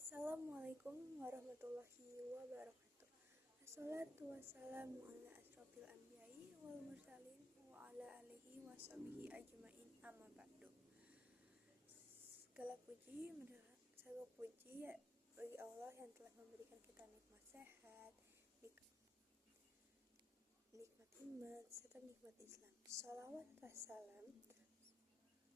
Assalamualaikum warahmatullahi wabarakatuh. Assalatu wassalamu ala asrofil anbiya'i wal mursalin wa ala alihi wa sahbihi ajma'in amma ba'du. Segala puji bagi Allah yang telah memberikan kita nikmat sehat, nikmat iman, serta nikmat Islam. Salawat wassalam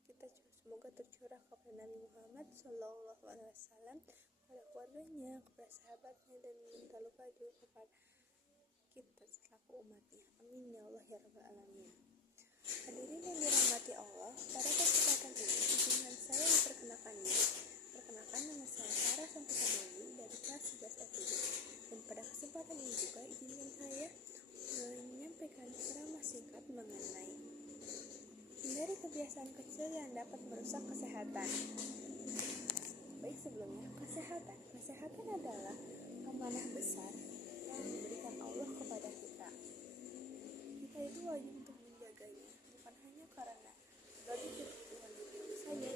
kita semoga tercurah kepada Nabi Muhammad Sallallahu Alaihi Wasallam, kepada keluarganya, kepada sahabatnya, dan tak lupa juga kepada kita selaku umatnya. Amin ya Allah ya Rabbal Alamin. Hadirin yang dirahmati Allah, pada kesempatan ini izinkan saya memperkenalkan nama saya Sarah Santisadewi dari kelas 11 F7. Dan pada kesempatan ini juga izinkan saya menyampaikan ceramah singkat mengenai hindari kebiasaan kecil yang dapat merusak kesehatan. Baik, sebelumnya, kesehatan adalah amanah besar yang diberikan Allah kepada kita. Kita itu wajib untuk menjaganya, bukan hanya karena sebagai kebutuhan hidup saja,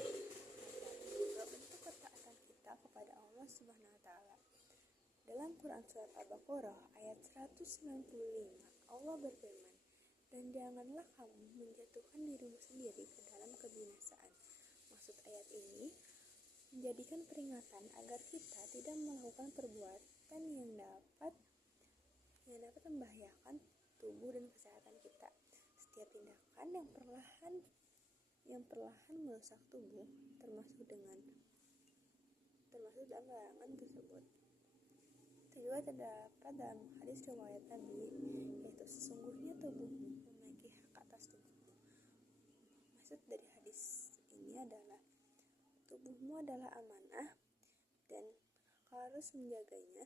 tapi juga bentuk ketaatan kita kepada Allah Subhanahu wa Ta'ala. Dalam Quran Surat Al-Baqarah ayat 195, Allah berfirman, dan janganlah kamu menjatuhkan dirimu sendiri ke dalam kebinasaan. Maksud ayat ini menjadikan peringatan agar kita tidak melakukan perbuatan yang dapat membahayakan tubuh dan kesehatan kita. Setiap tindakan yang perlahan merusak tubuh termasuk dalam larangan tersebut. Itu juga terdapat dalam hadis riwayat Nabi, yaitu sesungguhnya tubuhmu memiliki hak atas tubuhmu. Maksud dari hadis ini adalah tubuhmu adalah amanah dan kau harus menjaganya,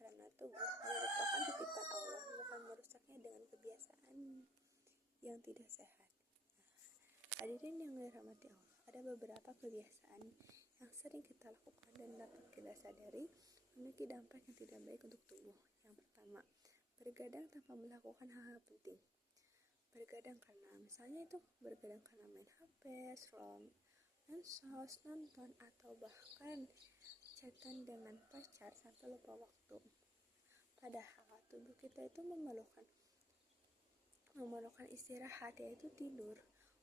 karena tubuh merupakan titipan Allah, bukan merusaknya dengan kebiasaan yang tidak sehat. Hadirin yang dirahmati Allah, ada beberapa kebiasaan yang sering kita lakukan dan dapat kita sadari memiliki dampak yang tidak baik untuk tubuh. Yang pertama, bergadang tanpa melakukan hal-hal penting. Bergadang karena bergadang karena main HP, scroll medsos, nonton, atau bahkan chatan dengan pacar sampai lupa waktu. Padahal tubuh kita itu memerlukan istirahat, yaitu tidur,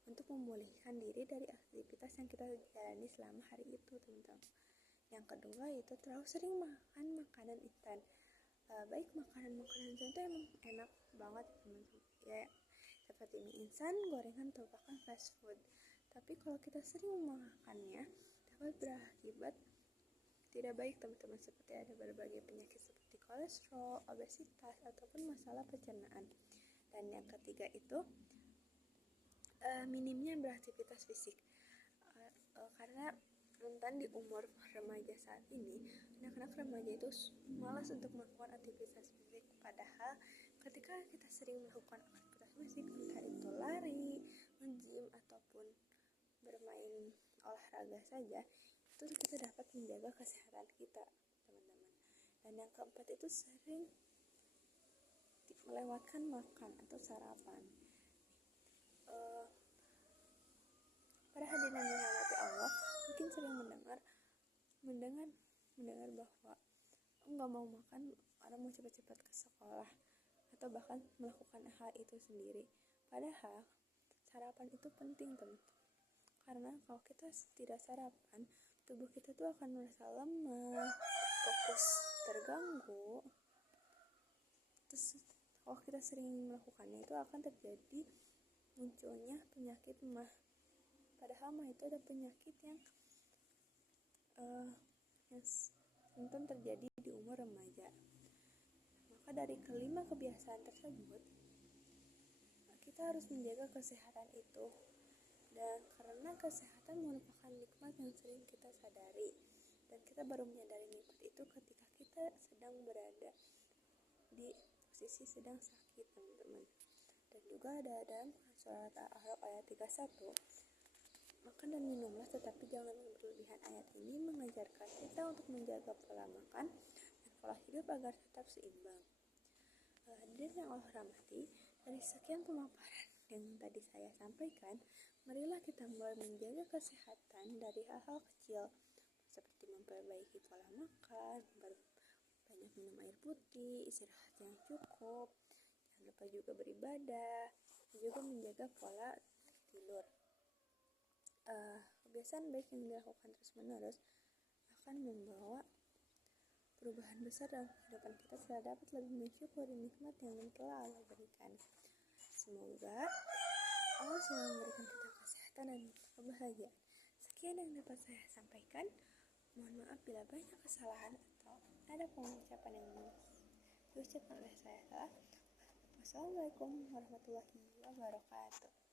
untuk memulihkan diri dari aktivitas yang kita jalani selama hari itu, teman-teman. Yang kedua itu terlalu sering makan makanan instan. Baik makanan instan itu emang enak banget, teman-teman, ya, seperti mie instan, gorengan, atau bahkan fast food. Tapi kalau kita sering memakannya dapat berakibat tidak baik, teman-teman, seperti ada berbagai penyakit seperti kolesterol, obesitas, ataupun masalah pencernaan. Dan yang ketiga itu minimnya beraktivitas fisik. Karena rentan di umur remaja saat ini, anak-anak remaja itu malas untuk melakukan aktivitas fisik. Padahal ketika kita sering melakukan aktivitas fisik, entah itu lari, nge-gym, ataupun bermain olahraga saja, itu kita dapat menjaga kesehatan kita, teman-teman. Dan yang keempat itu sering melewatkan makan atau sarapan. Para hadirin yang dirahmati Allah, mungkin sering mendengar bahwa nggak mau makan karena mau cepat-cepat ke sekolah, atau bahkan melakukan hal itu sendiri. Padahal sarapan itu penting, teman-teman, karena kalau kita tidak sarapan, tubuh kita tuh akan merasa lemah, fokus terganggu. Terus kalau kita sering melakukannya, itu akan terjadi munculnya penyakit mah. Padahal mah itu ada penyakit yang rentan terjadi di umur remaja. Maka dari kelima kebiasaan tersebut, kita harus menjaga kesehatan itu. Dan karena kesehatan merupakan nikmat yang sering kita sadari, dan kita baru menyadari nikmat itu ketika kita sedang berada di posisi sedang sakit, teman-teman. Dan juga ada dalam surat Al-Ahzab ayat 31, makan dan minumlah tetapi jangan berlebihan. Ayat ini mengajarkan kita untuk menjaga pola makan dan pola hidup agar tetap seimbang. Hadirin yang Allah rahmati, dari sekian pemaparan yang tadi saya sampaikan, marilah kita mulai menjaga kesehatan dari hal-hal kecil seperti memperbaiki pola makan, banyak minum air putih, istirahat yang cukup, jangan lupa juga beribadah, juga menjaga pola tidur. Kebiasaan baik yang dilakukan terus-menerus akan membawa perubahan besar dalam kehidupan kita sehingga dapat lebih mensyukuri nikmat yang telah Allah berikan. Semoga Allah selalu memberikan kita kesehatan dan kebahagiaan. Sekian yang dapat saya sampaikan. Mohon maaf bila banyak kesalahan atau ada pengucapan yang diucapkan oleh saya salah. Wassalamualaikum warahmatullahi wabarakatuh.